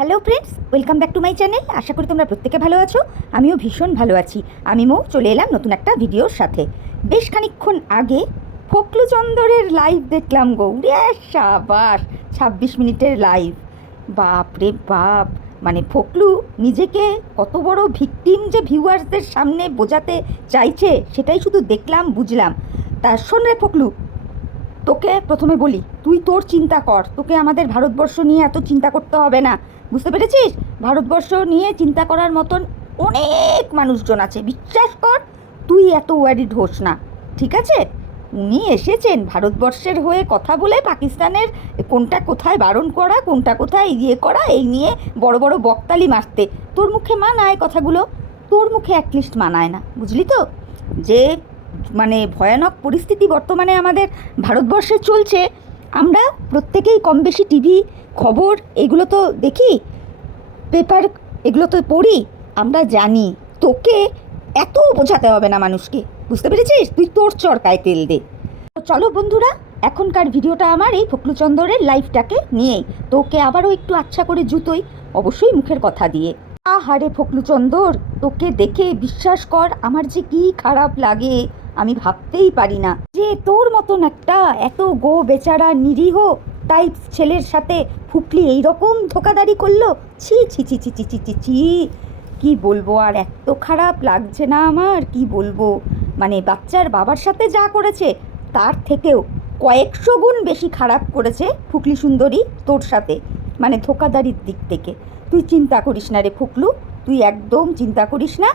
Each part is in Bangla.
Hello friends, welcome back to my channel. আশা করি তোমরা প্রত্যেকে ভালো আছো। আমিও ভীষণ ভালো আছি। আমি চলে এলাম নতুন একটা ভিডিওর সাথে। বেশ খানিকক্ষণ আগে ফকলুচন্দরের লাইভ দেখলাম গো। উড়ে সাবাস, 26 মিনিটের লাইভ। বাপ রে বাপ, মানে ফকলু নিজেকে কত বড় ভিকটিম যে ভিউয়ার্সদের সামনে বোঝাতে চাইছে সেটাই শুধু দেখলাম, বুঝলাম। তা শোন রে ফকলু, তোকে প্রথমে বলি, তুই তোর চিন্তা কর। তোকে আমাদের ভারতবর্ষ নিয়ে এত চিন্তা করতে হবে না, বুঝতে পেরেছিস? ভারতবর্ষ নিয়ে চিন্তা করার মতন অনেক মানুষজন আছে, বিশ্বাস কর। তুই এত ওয়ারিড হোস না, ঠিক আছে? উনি এসেছেন ভারতবর্ষের হয়ে কথা বলে পাকিস্তানের কোনটা কোথায় বারণ করা, কোনটা কোথায় ইয়ে করা, এই নিয়ে বড় বড় বকতালি মারতে। তোর মুখে মানায় কথাগুলো, তোর মুখে অ্যাটলিস্ট মানায় না, বুঝলি তো? যে মানে ভয়ানক পরিস্থিতি বর্তমানে আমাদের ভারতবর্ষে চলছে, আমরা প্রত্যেকেই কম বেশি টিভি খবর এগুলো তো দেখি, পেপার এগুলো তো পড়ি, আমরা জানি। তোকে এত বোঝাতে হবে না মানুষকে, বুঝতে পেরেছিস? তুই তোর চরকায় তেল দে। তো চলো বন্ধুরা, এখনকার ভিডিওটা আমার এই ফকলুচন্দরের লাইফটাকে নিয়েই। তোকে আবারও একটু আচ্ছা করে জুতোই, অবশ্যই মুখের কথা দিয়ে। আহারে ফকলুচন্দর, তোকে দেখে বিশ্বাস কর আমার যে কি খারাপ লাগে আমি ভাবতেই পারি না যে তোর মতন একটা এত গো বেচারা নিরীহ টাইপ ছেলের সাথে ফুকলি এইরকম ধোকাদারি করলো। ছি ছি ছি ছি ছি ছি ছি ছি, কি বলবো আর, এত খারাপ লাগছে না আমার, কি বলবো। মানে বাচ্চার বাবার সাথে যা করেছে তার থেকেও কয়েকশো গুণ বেশি খারাপ করেছে ফুকলি সুন্দরী তোর সাথে, মানে ধোকাদারির দিক থেকে। তুই চিন্তা করিস না রে ফুকলু, তুই একদম চিন্তা করিস না।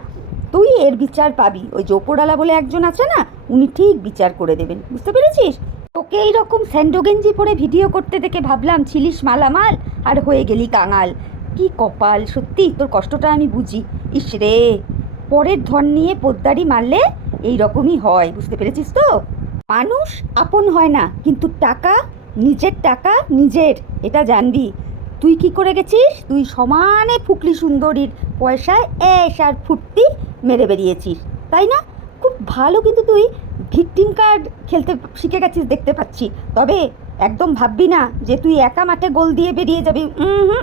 তুই এর বিচার পাবি। ওই যে ওপরওয়ালা বলে একজন আছে না, উনি ঠিক বিচার করে দেবেন, বুঝতে পেরেছিস? তোকে এইরকম স্যান্ডো গেঞ্জি পরে ভিডিও করতে দেখে ভাবলাম ছিলিস মালামাল, আর হয়ে গেলি কাঙাল। কি কপাল, সত্যি তোর কষ্টটা আমি বুঝি। ইস রে, পরের ধন নিয়ে পোদ্দারি মারলে এই রকমই হয়, বুঝতে পেরেছিস তো? মানুষ আপন হয় না, কিন্তু টাকা, নিজের টাকা নিজের, এটা জানবি। তুই কি করে গেছিস? তুই সমানে ফুকলি সুন্দরীর পয়সায় এস আর ফুর্তি মেরে বেরিয়েছিস, তাই না? খুব ভালো, কিন্তু তুই ভিকটিম কার্ড খেলতে শিখে গেছিস দেখতে পাচ্ছি। তবে একদম ভাববি না যে তুই একা মাঠে গোল দিয়ে বেরিয়ে যাবি। হুম,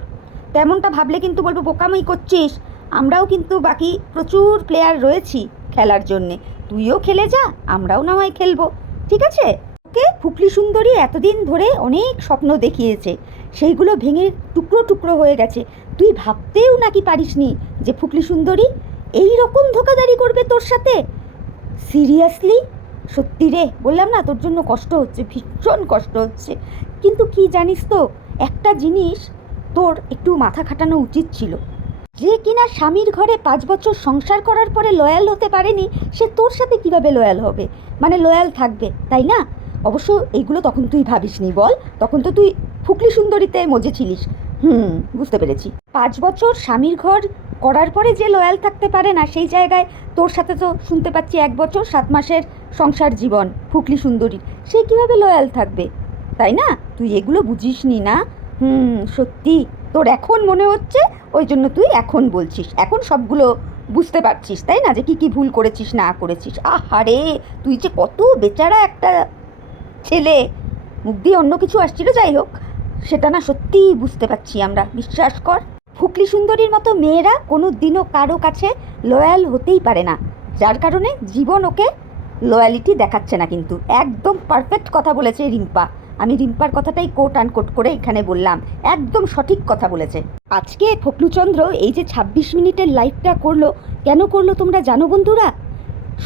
তেমনটা ভাবলে কিন্তু বলবো বোকামি করছিস। আমরাও কিন্তু বাকি প্রচুর প্লেয়ার রয়েছি খেলার জন্যে। তুইও খেলে যা, আমরাও না হয় খেলবো, ঠিক আছে? ওকে ফুকলি সুন্দরী এতদিন ধরে অনেক স্বপ্ন দেখিয়েছে, সেইগুলো ভেঙে টুকরো টুকরো হয়ে গেছে। তুই ভাবতেও নাকি পারিসনি যে ফুকলি সুন্দরী এই রকম ধোকাদারি করবে তোর সাথে। সিরিয়াসলি, সত্যি রে, বললাম না তোর জন্য কষ্ট হচ্ছে, ভীষণ কষ্ট হচ্ছে। কিন্তু কি জানিস তো, একটা জিনিস তোর একটু মাথা খাটানো উচিত ছিল। যে কিনা স্বামীর ঘরে 5 বছর সংসার করার পরে লয়াল হতে পারেনি, সে তোর সাথে কিভাবে লয়াল হবে, মানে লয়াল থাকবে, তাই না? অবশ্য এইগুলো তখন তুই ভাবিসনি, বল? তখন তো তুই ফুকলি সুন্দরীতে মজেছিলিস। বুঝতে পেরেছি। 5 বছর স্বামীর ঘর করার পরে যে লয়াল থাকতে পারে না, সেই জায়গায় তোর সাথে তো শুনতে পাচ্ছি 1 বছর 7 মাসের সংসার জীবন ফুকলি সুন্দরীর, সে কিভাবে লয়াল থাকবে, তাই না? তুই এগুলো বুঝিসনি না। সত্যি তোর এখন মনে হচ্ছে, ওই জন্য তুই এখন বলছিস, এখন সবগুলো বুঝতে পারছিস, তাই না? যে কী কী ভুল করেছিস না করেছিস। আহারে, তুই যে কত বেচারা একটা ছেলে, মুখ দিয়ে অন্য কিছু আসছিল, যাই হোক, সেটা না সত্যিই বুঝতে পারছি আমরা, বিশ্বাস কর। ফুকলি সুন্দরীর মতো মেয়েরা কোনো দিনও কারো কাছে লয়াল হতেই পারে না, যার কারণে জীবন ওকে লয়ালিটি দেখাচ্ছে না। কিন্তু একদম পারফেক্ট কথা বলেছে রিম্পা। আমি রিম্পার কথাটাই কোট আনকোট করে এখানে বললাম, একদম সঠিক কথা বলেছে। আজকে ফকলুচন্দ্র এই যে 26 মিনিটের লাইভটা করলো, কেন করলো তোমরা জানো বন্ধুরা?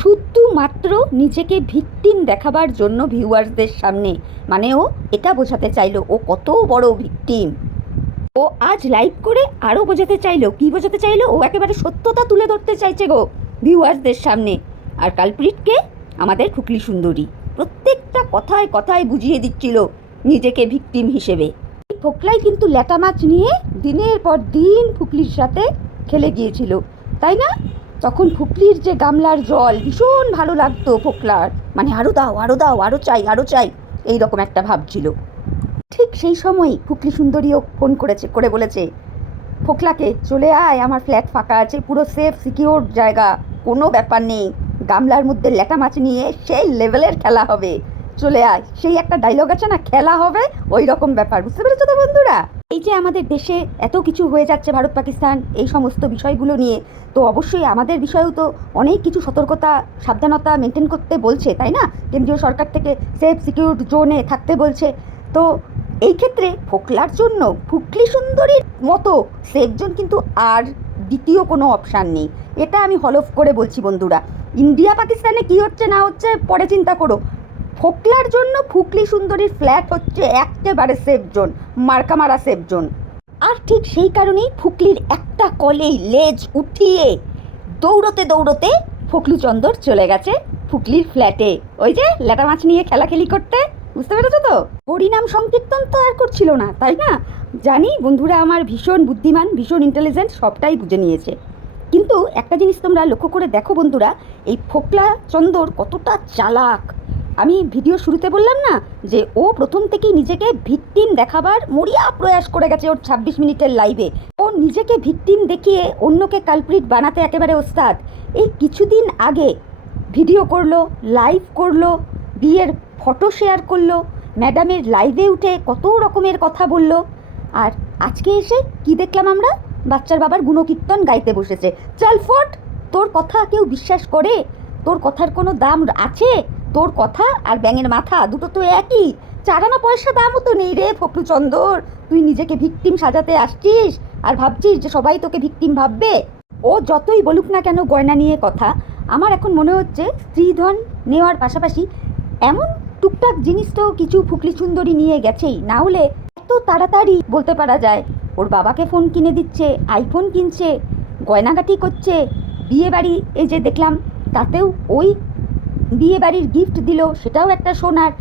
শুধুমাত্র নিজেকে ভিকটিম দেখাবার জন্য ভিউয়ার্সদের সামনে। মানে ও এটা বোঝাতে চাইলো ও কত বড় ভিকটিম। ও আজ লাইভ করে আরও বোঝাতে চাইলো, কি বোঝাতে চাইলো? ও একেবারে সত্যতা তুলে ধরতে চাইছে গো ভিউয়ার্সদের সামনে। আর কালপ্রিটকে আমাদের ফুকলি সুন্দরী প্রত্যেকটা কথায় কথায় বুঝিয়ে দিচ্ছিল নিজেকে ভিকটিম হিসেবে। ফোকলাই কিন্তু ল্যাটা মাছ নিয়ে দিনের পর দিন ফুকলির সাথে খেলে গিয়েছিল, তাই না? তখন ফুকলির যে গামলার জল ভীষণ ভালো লাগতো ফোকলার, মানে আরও দাও আরও দাও, আরও চাই আরও চাই, এইরকম একটা ভাব ছিল। ঠিক সেই সময়ই ফুকলি সুন্দরীও ফোন করে বলেছে ফোকলাকে, চলে আয়, আমার ফ্ল্যাট ফাঁকা আছে, পুরো সেফ সিকিওর জায়গা, কোনো ব্যাপার নেই, গামলার মধ্যে ল্যাটা মাছ নিয়ে সেই লেভেলের খেলা হবে, চলে আয়। সেই একটা ডায়লগ আছে না, খেলা হবে, ওই রকম ব্যাপার, বুঝতে পেরেছো তো বন্ধুরা? এই যে আমাদের দেশে এত কিছু হয়ে যাচ্ছে ভারত পাকিস্তান এই সমস্ত বিষয়গুলো নিয়ে, তো অবশ্যই আমাদের বিষয়েও তো অনেক কিছু সতর্কতা সাবধানতা মেনটেন করতে বলছে, তাই না? কেন্দ্রীয় সরকার থেকে সেফ সিকিউর জোনে থাকতে বলছে। তো এই ক্ষেত্রে ফোকলার জন্য ফুকলি সুন্দরীর মতো সেফ জোন কিন্তু আর দ্বিতীয় কোনো অপশান নেই। এটা আমি হলফ করে বলছি বন্ধুরা। ইন্ডিয়া পাকিস্তানে কি হচ্ছে না হচ্ছে পরে চিন্তা করো, ফোকলার জন্য ফুকলি সুন্দরীর ফ্ল্যাট হচ্ছে একেবারে সেফ জোন, মার্কা মারা সেফ জোন। আর ঠিক সেই কারণেই ফুকলির একটা কলেই লেজ উঠিয়ে দৌড়তে দৌড়তে ফকলুচন্দর চলে গেছে ফুকলির ফ্ল্যাটে, ওই যে ল্যাটা মাছ নিয়ে খেলাখেলি করতে। বুঝতে পেরেছো তো? হরিনাম সংকীর্তন তো আর করছিল না, তাই না? জানি বন্ধুরা আমার ভীষণ বুদ্ধিমান, ভীষণ ইন্টেলিজেন্ট, সবটাই বুঝে নিয়েছে। কিন্তু একটা জিনিস তোমরা লক্ষ্য করে দেখো বন্ধুরা, এই ফোকলা চন্দর কতটা চালাক। আমি ভিডিও শুরুতে বললাম না যে ও প্রথম থেকেই নিজেকে ভিকটিম দেখাবার মরিয়া প্রয়াস করে গেছে ওর 26 মিনিটের লাইভে। ও নিজেকে ভিকটিম দেখিয়ে অন্যকে কালপ্রিট বানাতে একেবারে ওস্তাদ। এই কিছুদিন আগে ভিডিও করলো, লাইভ করলো, বিয়ের ফটো শেয়ার করলো, ম্যাডামের লাইভে উঠে কত রকমের কথা বলল। আর আজকে এসে কি দেখলাম আমরা? বাচ্চার বাবার গুণকীর্তন গাইতে বসেছে। চল ফোট, তোর কথা কেউ বিশ্বাস করে? তোর কথার কোনো দাম আছে? তোর কথা আর ব্যাঙের মাথা দুটো তো একই, 4 আনা পয়সা দামও তো নেই রে ফকলুচন্দর। তুই নিজেকে ভিকটিম সাজাতে আসছিস আর ভাবছিস যে সবাই তোকে ভিকটিম ভাববে। ও যতই বলুক না কেন গয়না নিয়ে কথা, আমার এখন মনে হচ্ছে স্ত্রীধন নেওয়ার পাশাপাশি এমন টুকটাক জিনিস তো কিছু ফুকলি সুন্দরী নিয়ে গেছেই, না হলে এত তাড়াতাড়ি বলতে পারা যায় ওর বাবাকে ফোন কিনে দিচ্ছে, আইফোন কিনছে, গয়নাগাটি করছে। বিয়ে বাড়ি এই যে দেখলাম, তাতেও ওই বিয়ে বাড়ির গিফট দিল, সেটাও একটা সোনার।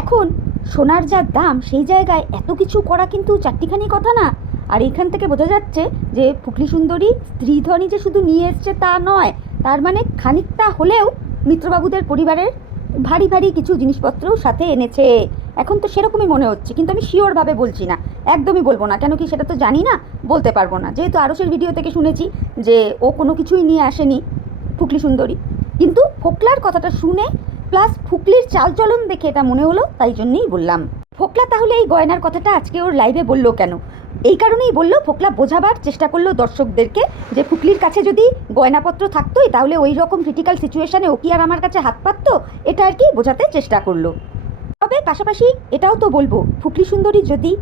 এখন সোনার যা দাম সেই জায়গায় এত কিছু করা কিন্তু চারটিখানি কথা না। আর এখান থেকে বোঝা যাচ্ছে যে ফুকলি সুন্দরী স্ত্রীধনই যে শুধু নিয়ে এসছে তা নয়, তার মানে খানিকটা হলেও মিত্রবাবুদের পরিবারের ভারী ভারী কিছু জিনিসপত্রও সাথে এনেছে। এখন তো সেরকমই মনে হচ্ছে, কিন্তু আমি শিওরভাবে বলছি না, একদমই বলবো না। কেন কি সেটা তো জানি না, বলতে পারবো না। যেহেতু আরসের ভিডিও থেকে শুনেছি যে ও কোনো কিছুই নিয়ে আসেনি ফুকলি সুন্দরী, কিন্তু ফোকলার কথাটা শুনে প্লাস ফুকলির চালচলন দেখে এটা মনে হলো, তাই জন্যই বললাম। ফোকলা তাহলে এই গয়নার কথাটা আজকে ওর লাইভে বললো কেন? এই কারণেই বললো, ফোকলা বোঝাবার চেষ্টা করলো দর্শকদেরকে যে ফুকলির কাছে যদি গয়নাপত্র থাকতোই তাহলে ওই রকম ক্রিটিক্যাল সিচুয়েশানে ও কি আর আমার কাছে হাত পাততো, এটা আর কি বোঝাতে চেষ্টা করলো। তবে পাশাপাশি এটাও তো বলবো, ফুকলি সুন্দরী যদি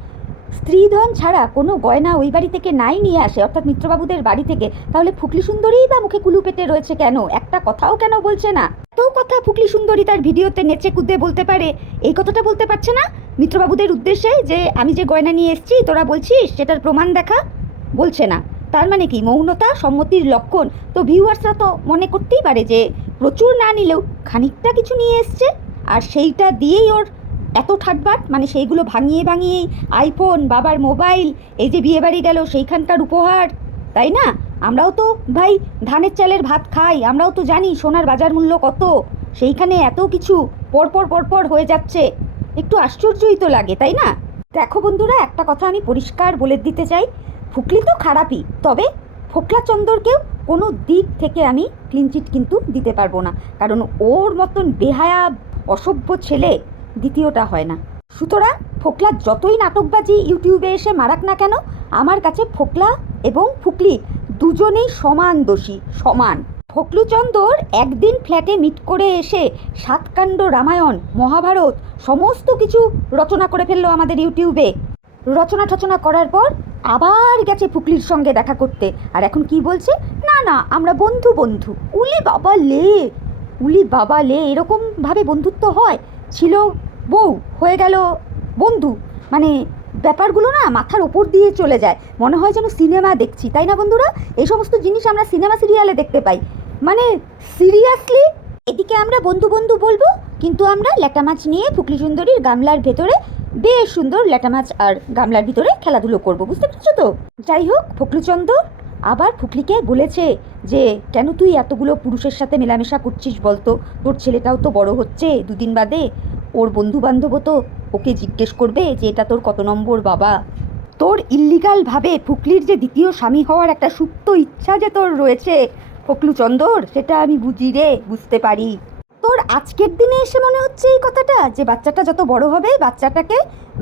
স্ত্রীধন ছাড়া কোনো গয়না ওই বাড়ি থেকে নাই নিয়ে আসে, অর্থাৎ মিত্রবাবুদের বাড়ি থেকে, তাহলে ফুকলি সুন্দরীই বা মুখে কুলু পেটে রয়েছে কেন? একটা কথাও কেন বলছে না? তো কথা ফুকলি সুন্দরী তার ভিডিওতে নেচে কুদে বলতে পারে, এই কথাটা বলতে পারছে না মিত্রবাবুদের উদ্দেশ্যে যে আমি যে গয়না নিয়ে এসেছি তোরা বলছিস সেটার প্রমাণ দেখা? বলছে না। তার মানে কি মৌনতা সম্মতির লক্ষণ। তো ভিউয়ার্সরা তো মনে করতেই পারে যে প্রচুর না নিলেও খানিকটা কিছু নিয়ে এসছে, আর সেইটা দিয়েই ওর এত ঠাটবাট, মানে সেইগুলো ভাঙিয়ে ভাঙিয়েই আইফোন, বাবার মোবাইল, এই যে বিয়ে বাড়ি গেল সেইখানকার উপহার, তাই না? আমরাও তো ভাই ধানের চালের ভাত খাই, আমরাও তো জানি সোনার বাজার মূল্য কত। সেইখানে এত কিছু পরপর পরপর হয়ে যাচ্ছে, একটু আশ্চর্যই তো লাগে, তাই না? দেখো বন্ধুরা, একটা কথা আমি পরিষ্কার বলে দিতে চাই, ফুকলি তো খারাপই, তবে ফোকলা চন্দরকেও কোনো দিক থেকে আমি ক্লিনচিট কিন্তু দিতে পারবো না, কারণ ওর মতন বেহায়া অসভ্য ছেলে দ্বিতীয়টা হয় না। সুতরাং ফোকলা যতই নাটকবাজি ইউটিউবে এসে মারাক না কেন, আমার কাছে ফোকলা এবং ফুকলি দুজনেই সমান দোষী, সমান। ফকলুচন্দর একদিন ফ্ল্যাটে মিট করে এসে সাতকাণ্ড রামায়ণ, মহাভারত সমস্ত কিছু রচনা করে ফেললো আমাদের ইউটিউবে। রচনা টচনা করার পর আবার গেছে ফুকলির সঙ্গে দেখা করতে, আর এখন কি বলছে? না না আমরা বন্ধু বন্ধু। উলি বাবা লে, উলি বাবা লে, এরকমভাবে বন্ধুত্ব হয়? ছিল বউ, হয়ে গেল বন্ধু, মানে ব্যাপারগুলো না মাথার ওপর দিয়ে চলে যায়, মনে হয় যেন সিনেমা দেখছি, তাই না বন্ধুরা? এই সমস্ত জিনিস আমরা সিনেমা সিরিয়ালে দেখতে পাই, মানে সিরিয়াসলি এদিকে আমরা বন্ধু বন্ধু বলবো, কিন্তু আমরা ল্যাটা মাছ নিয়ে ফুকলি সুন্দরীর গামলার ভেতরে বেশ সুন্দর ল্যাটা মাছ আর গামলার ভিতরে খেলাধুলো করবো, বুঝতে পেরেছো তো? যাই হোক, ফকলুচন্দর আবার ফুকলিকে বলেছে যে কেন তুই এতগুলো পুরুষের সাথে মেলামেশা করছিস বলতো, তোর ছেলেটাও তো বড় হচ্ছে, দুদিন বাদে ওর বন্ধু বান্ধবও তো ওকে জিজ্ঞেস করবে যে এটা তোর কত নম্বর বাবা। তোর ইল্লিগালভাবে ফুকলির যে দ্বিতীয় স্বামী হওয়ার একটা সুপ্ত ইচ্ছা যে তোর রয়েছে ফকলুচন্দর, সেটা আমি বুঝি রে, বুঝতে পারি। তোর আজকের দিনে এসে মনে হচ্ছে এই কথাটা যে বাচ্চাটা যত বড় হবে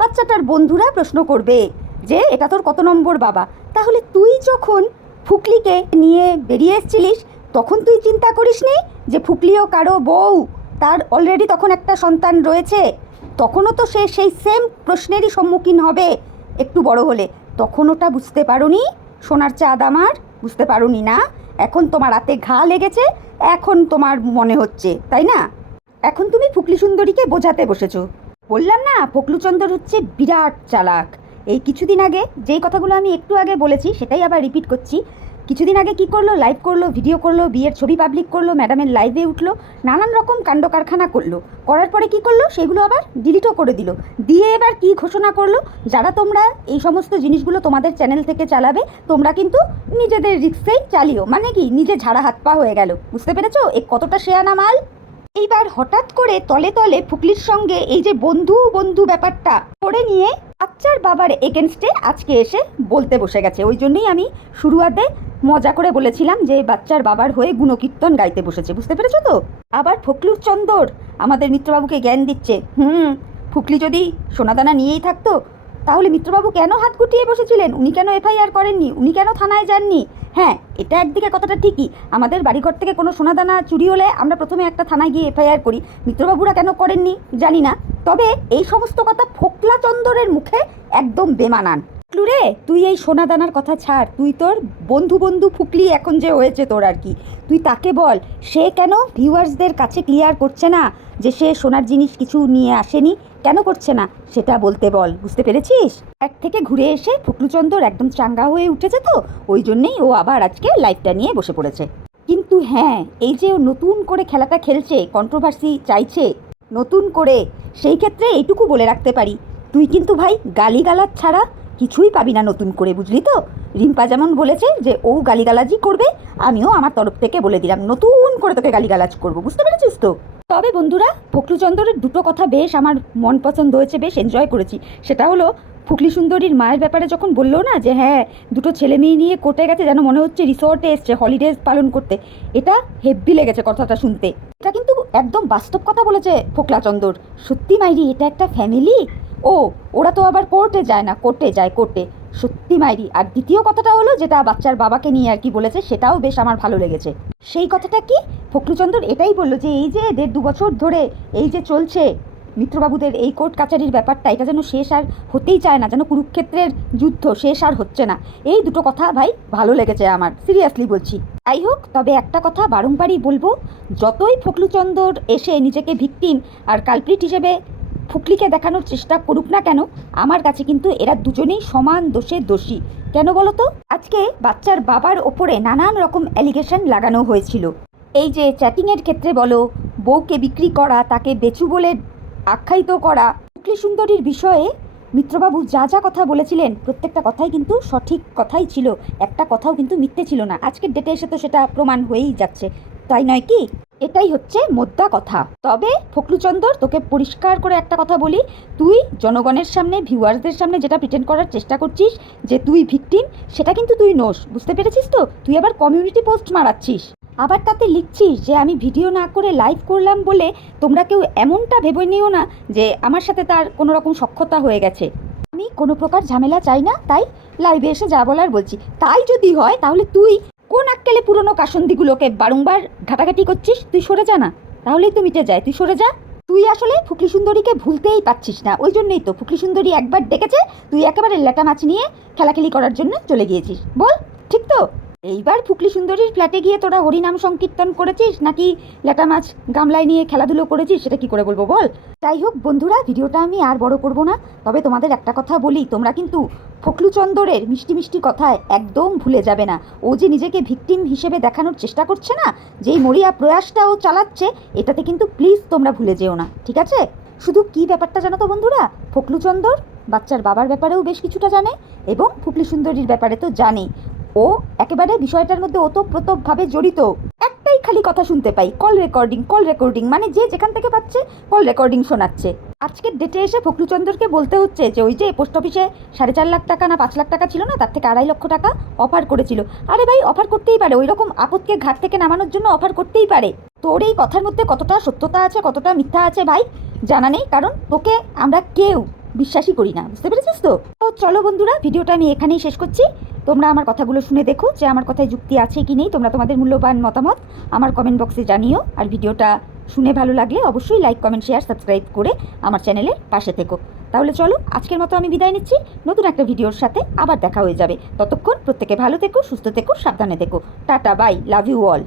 বাচ্চাটার বন্ধুরা প্রশ্ন করবে যে এটা তোর কত নম্বর বাবা। তাহলে তুই যখন ফুকলিকে নিয়ে বেরিয়ে এসেছিলিস তখন তুই চিন্তা করিসনি যে ফুকলিও কারো বউ, তার অলরেডি তখন একটা সন্তান রয়েছে, তখনও তো সে সেই সেম প্রশ্নেরই সম্মুখীন হবে একটু বড় হলে। তখন ওটা বুঝতে পারোনি সোনার চাঁদ আমার, বুঝতে পারোনি না? এখন তোমার হাতে ঘা লেগেছে, এখন তোমার মনে হচ্ছে, তাই না? এখন তুমি ফুকলি সুন্দরীকে বোঝাতে বসেছো। বললাম না ফকলুচন্দর হচ্ছে বিরাট চালাক। এই কিছুদিন আগে যেই কথাগুলো আমি একটু আগে বলেছি সেটাই আবার রিপিট করছি। কিছুদিন আগে কি করলো, লাইভ করলো, ভিডিও করলো, বিয়ের ছবি পাবলিক করলো, ম্যাডামের লাইভে উঠলো, নানান রকম কাণ্ড কারখানা করলো। করার পরে কি করলো, সেগুলো আবার ডিলিটও করে দিল। দিয়ে এবার কি ঘোষণা করলো, যারা তোমরা এই সমস্ত জিনিসগুলো তোমাদের চ্যানেল থেকে চালাবে তোমরা কিন্তু নিজেদের রিস্কেই চালিও। মানে কি, নিজে ঝাড়া হাত পা হয়ে গেল। বুঝতে পেরেছো এ কতটা শেয়ানা মাল? এইবার হঠাৎ করে তলে তলে ফুকলির সঙ্গে এই যে বন্ধু বন্ধু ব্যাপারটা করে নিয়ে বাচ্চার বাবার এগেনস্টে আজকে এসে বলতে বসে গেছে। ওই জন্যই আমি শুরুয়াতে মজা করে বলেছিলাম যে বাচ্চার বাবার হয়ে গুণকীর্তন গাইতে বসেছে। বুঝতে পেরেছো তো? আবার ফকলুর চন্দর আমাদের মিত্রবাবুকে জ্ঞান দিচ্ছে। ফুকলি যদি সোনাদানা নিয়েই থাকতো তাহলে মিত্রবাবু কেন হাত গুটিয়ে বসেছিলেন? উনি কেন এফআইআর করেননি? উনি কেন থানায় যাননি? হ্যাঁ, এটা একদিকে কথাটা ঠিকই, আমাদের বাড়িঘর থেকে কোনো সোনাদানা চুরি হলে আমরা প্রথমে একটা থানায় গিয়ে এফআইআর করি। মিত্রবাবুরা কেন করেননি জানি না, তবে এই সমস্ত কথা ফোকলা চন্দরের মুখে একদম বেমানান। রে তুই এই সোনাদানার কথা ছাড়, তুই তোর বন্ধু বন্ধু ফুকলি এখন যে হয়েছে তোর আর কি, তুই তাকে বল সে কেন ভিউয়ার্সদের কাছে ক্লিয়ার করছে না যে সে সোনার জিনিস কিছু নিয়ে আসেনি, কেন করছে না সেটা বলতে বল। বুঝতে পেরেছিস? এক থেকে ঘুরে এসে ফুকলুচন্দর একদম চাঙ্গা হয়ে উঠেছে, তো ওই জন্যেই ও আবার আজকে লাইভটা নিয়ে বসে পড়েছে। কিন্তু হ্যাঁ, এই যে ও নতুন করে খেলাটা খেলছে, কন্ট্রোভার্সি চাইছে নতুন করে, সেই ক্ষেত্রে এইটুকু বলে রাখতে পারি, তুই কিন্তু ভাই গালিগালাজ ছাড়া কিছুই পাবি না নতুন করে, বুঝলি তো? রিম্পা যেমন বলেছে যে ও গালিগালাজই করবে, আমিও আমার তরফ থেকে বলে দিলাম নতুন করে তোকে গালিগালাজ করবো। বুঝতে পেরেছিস তো? তবে বন্ধুরা, ফকলুচন্দরের দুটো কথা বেশ আমার মন পছন্দ হয়েছে, বেশ এনজয় করেছি। সেটা হলো ফুকলি সুন্দরীর মায়ের ব্যাপারে যখন বললো না যে হ্যাঁ দুটো ছেলে মেয়ে নিয়ে কোর্টে গেছে, যেন মনে হচ্ছে রিসর্টে এসছে হলিডেজ পালন করতে, এটা হেব্বি লেগেছে কথাটা শুনতে। এটা কিন্তু একদম বাস্তব কথা বলেছে ফোকলা চন্দর। সত্যি মাইরি, এটা একটা ফ্যামিলি। ও ওরা তো আবার কোর্টে যায় না, কোর্টে যায় কোর্টে। সত্যি মাইরি। আর দ্বিতীয় কথাটা হলো যেটা বাচ্চার বাবাকে নিয়ে আর কি বলেছে, সেটাও বেশ আমার ভালো লেগেছে। সেই কথাটা কি, ফকলুচন্দর এটাই বললো যে এই যে 1.5-2 বছর ধরে এই যে চলছে মিত্রবাবুদের এই কোর্ট কাচারির ব্যাপারটা, এটা যেন শেষ আর হতেই চায় না, যেন কুরুক্ষেত্রের যুদ্ধ শেষ আর হচ্ছে না। এই দুটো কথা ভাই ভালো লেগেছে আমার, সিরিয়াসলি বলছি। যাই হোক, তবে একটা কথা বারংবারই বলবো, যতই ফকলুচন্দর এসে নিজেকে ভিকটিম আর কালপ্রিট হিসেবে ফুকলিকে দেখানোর চেষ্টা করুক না কেন, আমার কাছে কিন্তু এরা দুজনেই সমান দোষে দোষী। কেন বলো তো? আজকে বাচ্চার বাবার ওপরে নানান রকম অ্যালিগেশন লাগানো হয়েছিল। এই যে চ্যাটিংয়ের ক্ষেত্রে বলো, বউকে বিক্রি করা, তাকে বেচু বলে আখ্যায়িত করা, ফুকলি সুন্দরীর বিষয়ে মিত্রবাবু যা যা কথা বলেছিলেন প্রত্যেকটা কথাই কিন্তু সঠিক কথাই ছিল, একটা কথাও কিন্তু মিথ্যে ছিল না। আজকের ডেটে এসে তো সেটা প্রমাণ হয়েই যাচ্ছে, তাই নয় কি? এটাই হচ্ছে মোদ্দা কথা। তবে ফকলুচন্দর, তোকে পরিষ্কার করে একটা কথা বলি, তুই জনগণের সামনে ভিউয়ার্সদের সামনে যেটা প্রিটেন্ড করার চেষ্টা করছিস যে তুই ভিকটিম, সেটা কিন্তু তুই নোস। বুঝতে পেরেছিস তো? তুই আবার কমিউনিটি পোস্ট মারাচ্ছিস, আবার তাতে লিখছিস যে আমি ভিডিও না করে লাইভ করলাম বলে তোমরা কেউ এমনটা ভেবে নিও না যে আমার সাথে তার কোনো রকম সখ্যতা হয়ে গেছে। আমি কোনো প্রকার ঝামেলা চাই না, তাই লাইভে এসে যা বলার বলছি। তাই যদি হয় তাহলে তুই কোন আক্কেলে পুরনো কাসন্দিগুলোকে বারংবার ঘাটাঘাটি করছিস? তুই সরে যা না, তাহলেই তো মিটে যায়। তুই সরে যা। তুই আসলে ফুকলি সুন্দরীকে ভুলতেই পারছিস না, ওই জন্যই তো ফুকলি সুন্দরী একবার ডেকেছে, তুই একেবারে ল্যাটা মাছ নিয়ে খেলাখেলি করার জন্য চলে গিয়েছিস। বল, ঠিক তো? এইবার ফুকলি সুন্দরীর ফ্ল্যাটে গিয়ে তোরা হরিনাম সংকীর্তন করেছিস নাকি ল্যাটা মাছ গামলায় নিয়ে খেলাধুলো করেছিস, সেটা কি করে বলবো বল? যাই হোক বন্ধুরা, ভিডিওটা আমি আর বড় করব না। তবে তোমাদের একটা কথা বলি, তোমরা কিন্তু ফকলুচন্দরের মিষ্টি মিষ্টি কথায় একদম ভুলে যাবে না। ও যে নিজেকে ভিকটিম হিসেবে দেখানোর চেষ্টা করছে না, যেই মরিয়া প্রয়াসটা ও চালাচ্ছে, এটাতে কিন্তু প্লিজ তোমরা ভুলে যেও না, ঠিক আছে? শুধু কি ব্যাপারটা জানো তো বন্ধুরা, ফকলুচন্দর বাচ্চার বাবার ব্যাপারেও বেশ কিছুটা জানে এবং ফুকলি সুন্দরীর ব্যাপারে তো জানে। ও একেবারে বিষয়টার মধ্যে ওতপ্রোতভাবে জড়িত। একটাই খালি কথা শুনতে পাই, কল রেকর্ডিং কল রেকর্ডিং, মানে যে যেখান থেকে পাচ্ছে কল রেকর্ডিং শোনাচ্ছে। আজকের ডেটে এসে ফকলুচন্দরকে বলতে হচ্ছে যে ওই যে পোস্ট অফিসে 4.5 লাখ টাকা না 5 লাখ টাকা ছিল না, তার থেকে 2.5 লক্ষ টাকা অফার করেছিল। আরে ভাই, অফার করতেই পারে, ওই রকম আপদকে ঘাট থেকে নামানোর জন্য অফার করতেই পারে। তোর এই কথার মধ্যে কতটা সত্যতা আছে কতটা মিথ্যা আছে ভাই জানা নেই, কারণ তোকে আমরা কেউ বিশ্বাসই করি না, বুঝতে পেরেছিস তো? তো চলো বন্ধুরা, ভিডিওটা আমি এখানেই শেষ করছি। তোমরা আমার কথাগুলো শুনে দেখো যে আমার কথায় যুক্তি আছে কি নেই। তোমরা তোমাদের মূল্যবান মতামত আমার কমেন্ট বক্সে জানিও। আর ভিডিওটা শুনে ভালো লাগলে অবশ্যই লাইক, কমেন্ট, শেয়ার, সাবস্ক্রাইব করে আমার চ্যানেলের পাশে থেকো। তাহলে চলো, আজকের মতো আমি বিদায় নিচ্ছি। নতুন একটা ভিডিওর সাথে আবার দেখা হয়ে যাবে। ততক্ষণ প্রত্যেকে ভালো থেকো, সুস্থ থেকো, সাবধানে থেকো। Tata, bye, love you all.